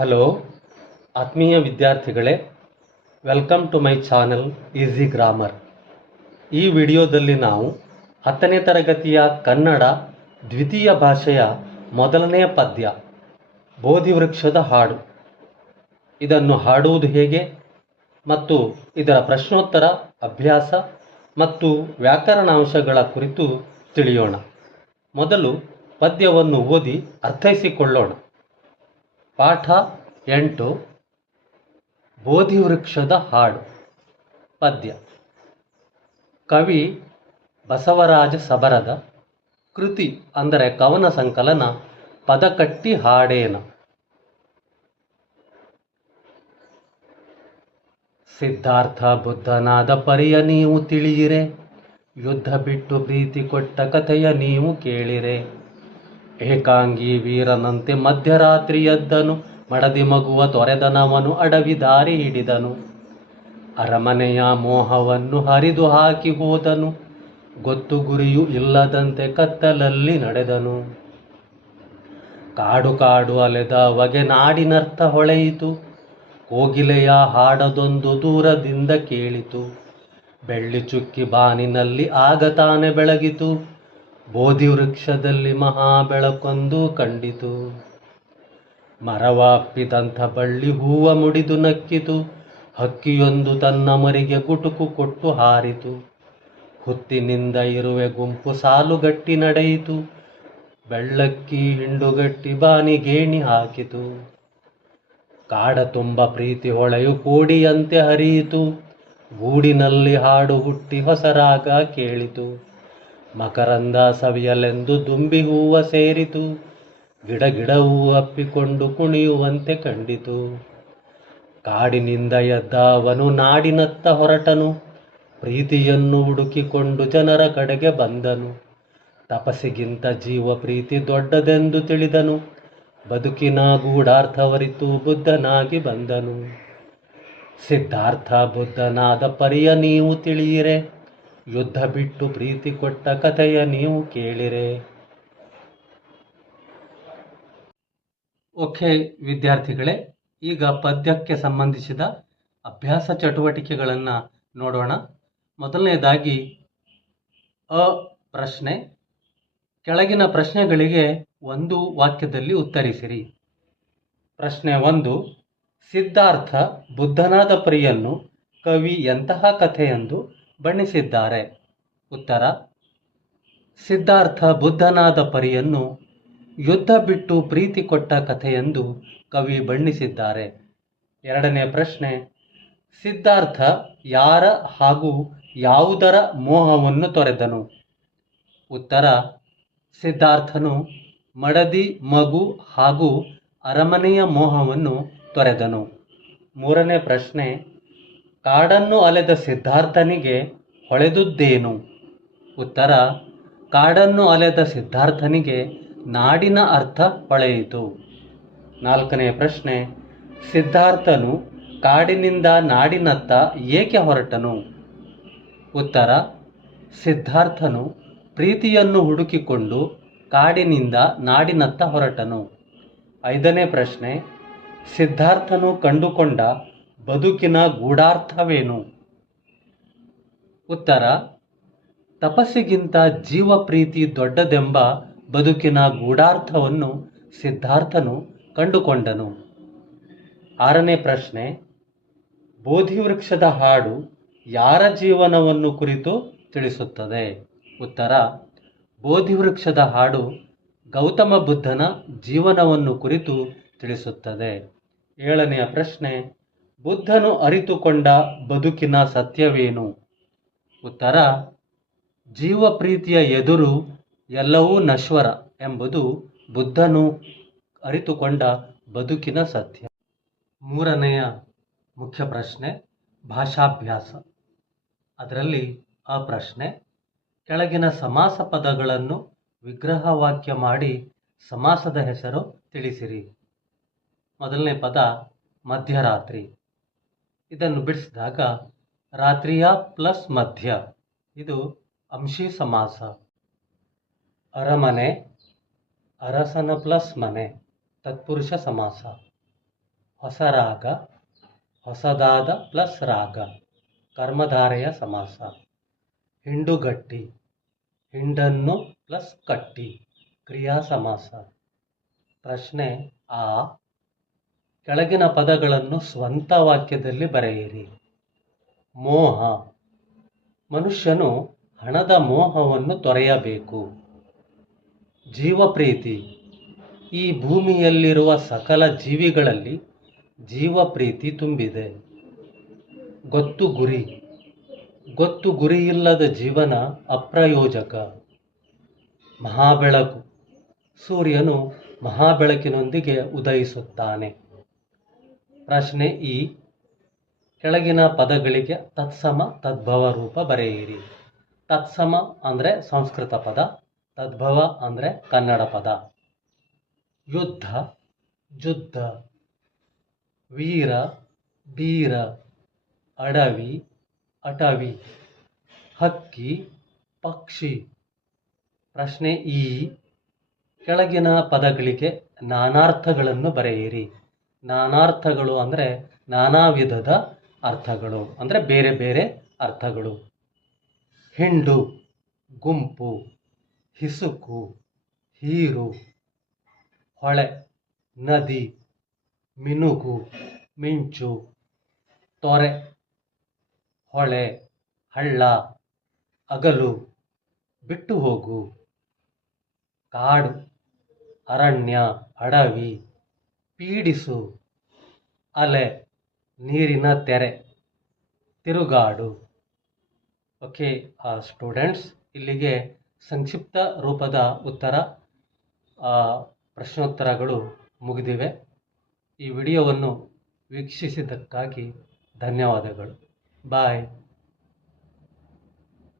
Hello ಆತ್ಮೀಯ ವಿದ್ಯಾರ್ಥಿಗಳೇ, welcome to my channel easy grammar. ಈ ವಿಡಿಯೋದಲ್ಲಿ ನಾವು 10ನೇ ತರಗತಿಯ ಕನ್ನಡ ದ್ವಿತೀಯ ಭಾಷೆಯ ಮೊದಲನೆಯ ಪದ್ಯ ಬೋಧಿವೃಕ್ಷದ ಹಾಡು ಇದನ್ನು ಹಾಡುವುದು ಹೇಗೆ ಮತ್ತು ಇದರ ಪ್ರಶ್ನೋತ್ತರ ಅಭ್ಯಾಸ ಮತ್ತು ವ್ಯಾಕರಣಾಂಶಗಳ ಕುರಿತು ತಿಳಿಯೋಣ. ಮೊದಲು ಪದ್ಯವನ್ನು ಓದಿ ಅರ್ಥೈಸಿಕೊಳ್ಳೋಣ. ಪಾಠ 8 ಬೋಧಿವೃಕ್ಷದ ಹಾಡು. ಪದ್ಯ. ಕವಿ ಬಸವರಾಜ ಸಬರದ. ಕೃತಿ ಅಂದರೆ ಕವನ ಸಂಕಲನ ಪದಕಟ್ಟಿ ಹಾಡೇನ. ಸಿದ್ಧಾರ್ಥ ಬುದ್ಧನಾದ ಪರಿಯ ನೀವು ತಿಳಿಯಿರೆ, ಯುದ್ಧ ಬಿಟ್ಟು ಪ್ರೀತಿ ಕೊಟ್ಟ ಕಥೆಯ ನೀವು ಕೇಳಿರೆ. ಏಕಾಂಗಿ ವೀರನಂತೆ ಮಧ್ಯರಾತ್ರಿ ಎದ್ದನು, ಮಡದಿ ಮಗುವ ತೊರೆದನವನು ಅಡವಿ ದಾರಿ ಹಿಡಿದನು. ಅರಮನೆಯ ಮೋಹವನ್ನು ಹರಿದು ಹಾಕಿ ಹೋದನು, ಗೊತ್ತು ಗುರಿಯೂ ಇಲ್ಲದಂತೆ ಕತ್ತಲಲ್ಲಿ ನಡೆದನು. ಕಾಡು ಕಾಡು ಅಲೆದ ಹೊಗೆ ನಾಡಿನರ್ಥ ಹೊಳೆಯಿತು, ಕೋಗಿಲೆಯ ಹಾಡದೊಂದು ದೂರದಿಂದ ಕೇಳಿತು. ಬೆಳ್ಳಿ ಚುಕ್ಕಿ ಬಾನಿನಲ್ಲಿ ಆಗ ತಾನೆ ಬೆಳಗಿತು, ಬೋಧಿವೃಕ್ಷದಲ್ಲಿ ಮಹಾ ಬೆಳಕೊಂದು ಕಂಡಿತು. ಮರವ ಅಪ್ಪಿದಂಥ ಬಳ್ಳಿ ಹೂವ ಮುಡಿದು ನಕ್ಕಿತು, ಹಕ್ಕಿಯೊಂದು ತನ್ನ ಮರಿಗೆ ಗುಟುಕು ಕೊಟ್ಟು ಹಾರಿತು. ಹುತ್ತಿನಿಂದ ಇರುವೆ ಗುಂಪು ಸಾಲುಗಟ್ಟಿ ನಡೆಯಿತು, ಬೆಳ್ಳಕ್ಕಿ ಹಿಂಡುಗಟ್ಟಿ ಬಾನಿಗೇಣಿ ಹಾಕಿತು. ಕಾಡ ತುಂಬ ಪ್ರೀತಿ ಹೊಳೆಯು ಕೋಡಿಯಂತೆ ಹರಿಯಿತು, ಗೂಡಿನಲ್ಲಿ ಹಾಡು ಹುಟ್ಟಿ ಹೊಸರಾಗ ಕೇಳಿತು. ಮಕರಂದ ಸವಿಯಲೆಂದು ದುಂಬಿ ಹೂವ ಸೇರಿತು, ಗಿಡ ಗಿಡವೂ ಅಪ್ಪಿಕೊಂಡು ಕುಣಿಯುವಂತೆ ಕಂಡಿತು. ಕಾಡಿನಿಂದ ಎದ್ದ ಅವನು ನಾಡಿನತ್ತ ಹೊರಟನು, ಪ್ರೀತಿಯನ್ನು ಹುಡುಕಿಕೊಂಡು ಜನರ ಕಡೆಗೆ ಬಂದನು. ತಪಸ್ಸಿಗಿಂತ ಜೀವ ಪ್ರೀತಿ ದೊಡ್ಡದೆಂದು ತಿಳಿದನು, ಬದುಕಿನ ಗೂಢಾರ್ಥವರಿತು ಬುದ್ಧನಾಗಿ ಬಂದನು. ಸಿದ್ಧಾರ್ಥ ಬುದ್ಧನಾದ ಪರಿಯ ನೀವು ತಿಳಿಯಿರೆ, ಯುದ್ಧ ಬಿಟ್ಟು ಪ್ರೀತಿ ಕೊಟ್ಟ ಕಥೆಯ ನೀವು ಕೇಳಿರೆ. ಓಕೆ ವಿದ್ಯಾರ್ಥಿಗಳೇ, ಈಗ ಪದ್ಯಕ್ಕೆ ಸಂಬಂಧಿಸಿದ ಅಭ್ಯಾಸ ಚಟುವಟಿಕೆಗಳನ್ನು ನೋಡೋಣ. ಮೊದಲನೇದಾಗಿ ಪ್ರಶ್ನೆ. ಕೆಳಗಿನ ಪ್ರಶ್ನೆಗಳಿಗೆ ಒಂದು ವಾಕ್ಯದಲ್ಲಿ ಉತ್ತರಿಸಿರಿ. ಪ್ರಶ್ನೆ 1. ಸಿದ್ಧಾರ್ಥ ಬುದ್ಧನಾದ ಪರಿಯನ್ನು ಕವಿ ಎಂತಹ ಕಥೆಯೆಂದು ಬಣ್ಣಿಸಿದ್ದಾರೆ? ಉತ್ತರ: ಸಿದ್ಧಾರ್ಥ ಬುದ್ಧನಾದ ಪರಿಯನ್ನು ಯುದ್ಧ ಬಿಟ್ಟು ಪ್ರೀತಿ ಕೊಟ್ಟ ಕಥೆಯೆಂದು ಕವಿ ಬಣ್ಣಿಸಿದ್ದಾರೆ. ಎರಡನೇ ಪ್ರಶ್ನೆ. ಸಿದ್ಧಾರ್ಥ ಯಾರ ಹಾಗೂ ಯಾವುದರ ಮೋಹವನ್ನು ತೊರೆದನು? ಉತ್ತರ: ಸಿದ್ಧಾರ್ಥನು ಮಡದಿ ಮಗು ಹಾಗೂ ಅರಮನೆಯ ಮೋಹವನ್ನು ತೊರೆದನು. ಮೂರನೇ ಪ್ರಶ್ನೆ. ಕಾಡನ್ನು ಅಲೆದ ಸಿದ್ಧಾರ್ಥನಿಗೆ ಹೊಳೆದುದ್ದೇನು? ಉತ್ತರ: ಕಾಡನ್ನು ಅಲೆದ ಸಿದ್ಧಾರ್ಥನಿಗೆ ನಾಡಿನ ಅರ್ಥ ಹೊಳೆಯಿತು. ನಾಲ್ಕನೇ ಪ್ರಶ್ನೆ. ಸಿದ್ಧಾರ್ಥನು ಕಾಡಿನಿಂದ ನಾಡಿನತ್ತ ಏಕೆ ಹೊರಟನು? ಉತ್ತರ: ಸಿದ್ಧಾರ್ಥನು ಪ್ರೀತಿಯನ್ನು ಹುಡುಕಿಕೊಂಡು ಕಾಡಿನಿಂದ ನಾಡಿನತ್ತ ಹೊರಟನು. ಐದನೇ ಪ್ರಶ್ನೆ. ಸಿದ್ಧಾರ್ಥನು ಕಂಡುಕೊಂಡ ಬದುಕಿನ ಗೂಢಾರ್ಥವೇನು? ಉತ್ತರ: ತಪಸ್ಸಿಗಿಂತ ಜೀವ ಪ್ರೀತಿ ದೊಡ್ಡದೆಂಬ ಬದುಕಿನ ಗೂಢಾರ್ಥವನ್ನು ಸಿದ್ಧಾರ್ಥನು ಕಂಡುಕೊಂಡನು. ಆರನೇ ಪ್ರಶ್ನೆ. ಬೋಧಿವೃಕ್ಷದ ಹಾಡು ಯಾರ ಜೀವನವನ್ನು ಕುರಿತು ತಿಳಿಸುತ್ತದೆ? ಉತ್ತರ: ಬೋಧಿವೃಕ್ಷದ ಹಾಡು ಗೌತಮ ಬುದ್ಧನ ಜೀವನವನ್ನು ಕುರಿತು ತಿಳಿಸುತ್ತದೆ. ಏಳನೆಯ ಪ್ರಶ್ನೆ. ಬುದ್ಧನು ಅರಿತುಕೊಂಡ ಬದುಕಿನ ಸತ್ಯವೇನು? ಉತ್ತರ: ಜೀವ ಪ್ರೀತಿಯ ಎದುರು ಎಲ್ಲವೂ ನಶ್ವರ ಎಂಬುದು ಬುದ್ಧನು ಅರಿತುಕೊಂಡ ಬದುಕಿನ ಸತ್ಯ. ಮೂರನೆಯ ಮುಖ್ಯ ಪ್ರಶ್ನೆ ಭಾಷಾಭ್ಯಾಸ. ಅದರಲ್ಲಿ ಪ್ರಶ್ನೆ. ಕೆಳಗಿನ ಸಮಾಸ ಪದಗಳನ್ನು ವಿಗ್ರಹವಾಕ್ಯ ಮಾಡಿ ಸಮಾಸದ ಹೆಸರು ತಿಳಿಸಿರಿ. ಮೊದಲನೇ ಪದ ಮಧ್ಯರಾತ್ರಿ. ಇದನ್ನು ಬಿಡಿಸಿದಾಗ ರಾತ್ರಿಯ ಪ್ಲಸ್ ಮಧ್ಯ, ಇದು ಅಂಶಿ ಸಮಾಸ. ಅರಮನೆ, ಅರಸನ ಪ್ಲಸ್ ಮನೆ, ತತ್ಪುರುಷ ಸಮಾಸ. ಹೊಸ ರಾಗ, ಹೊಸದಾದ ಪ್ಲಸ್ ರಾಗ, ಕರ್ಮಧಾರೆಯ ಸಮಾಸ. ಹಿಂಡುಗಟ್ಟಿ, ಹಿಂಡನ್ನು ಪ್ಲಸ್ ಕಟ್ಟಿ, ಕ್ರಿಯಾ ಸಮಾಸ. ಪ್ರಶ್ನೆ ಆ, ಕೆಳಗಿನ ಪದಗಳನ್ನು ಸ್ವಂತ ವಾಕ್ಯದಲ್ಲಿ ಬರೆಯಿರಿ. ಮೋಹ, ಮನುಷ್ಯನು ಹಣದ ಮೋಹವನ್ನು ತೊರೆಯಬೇಕು. ಜೀವಪ್ರೀತಿ, ಈ ಭೂಮಿಯಲ್ಲಿರುವ ಸಕಲ ಜೀವಿಗಳಲ್ಲಿ ಜೀವಪ್ರೀತಿ ತುಂಬಿದೆ. ಗೊತ್ತು ಗುರಿ, ಗೊತ್ತು ಗುರಿಯಿಲ್ಲದ ಜೀವನ ಅಪ್ರಯೋಜಕ. ಮಹಾಬೆಳಕು, ಸೂರ್ಯನು ಮಹಾಬೆಳಕಿನೊಂದಿಗೆ ಉದಯಿಸುತ್ತಾನೆ. ಪ್ರಶ್ನೆ ಈ, ಕೆಳಗಿನ ಪದಗಳಿಗೆ ತತ್ಸಮ ತದ್ಭವ ರೂಪ ಬರೆಯಿರಿ. ತತ್ಸಮ ಅಂದರೆ ಸಂಸ್ಕೃತ ಪದ, ತದ್ಭವ ಅಂದರೆ ಕನ್ನಡ ಪದ. ಯುದ್ಧ, ಜುದ್ಧ. ವೀರ, ಬೀರ. ಅಡವಿ, ಅಟವಿ. ಹಕ್ಕಿ, ಪಕ್ಷಿ. ಪ್ರಶ್ನೆ ಈ, ಕೆಳಗಿನ ಪದಗಳಿಗೆ ನಾನಾರ್ಥಗಳನ್ನು ಬರೆಯಿರಿ. ನಾನಾರ್ಥಗಳು ಅಂದರೆ ನಾನಾ ವಿಧದ ಅರ್ಥಗಳು, ಅಂದರೆ ಬೇರೆ ಬೇರೆ ಅರ್ಥಗಳು. ಹಿಂಡು, ಗುಂಪು. ಹಿಸುಕು, ಹೀರು. ಹೊಳೆ, ನದಿ. ಮಿನುಗು, ಮಿಂಚು. ತೊರೆ, ಹೊಳೆ, ಹಳ್ಳ. ಅಗಲು, ಬಿಟ್ಟು ಹೋಗು. ಕಾಡು, ಅರಣ್ಯ, ಅಡವಿ. ಪೀಡಿಸು, ಅಲೆ, ನೀರಿನ ತೆರೆ. ತಿರುಗಾಡು. ಓಕೆ ಸ್ಟೂಡೆಂಟ್ಸ್, ಇಲ್ಲಿಗೆ ಸಂಕ್ಷಿಪ್ತ ರೂಪದ ಉತ್ತರ ಪ್ರಶ್ನೋತ್ತರಗಳು ಮುಗಿದಿವೆ. ಈ ವಿಡಿಯೋವನ್ನು ವೀಕ್ಷಿಸಿದ್ದಕ್ಕಾಗಿ ಧನ್ಯವಾದಗಳು. ಬಾಯ್.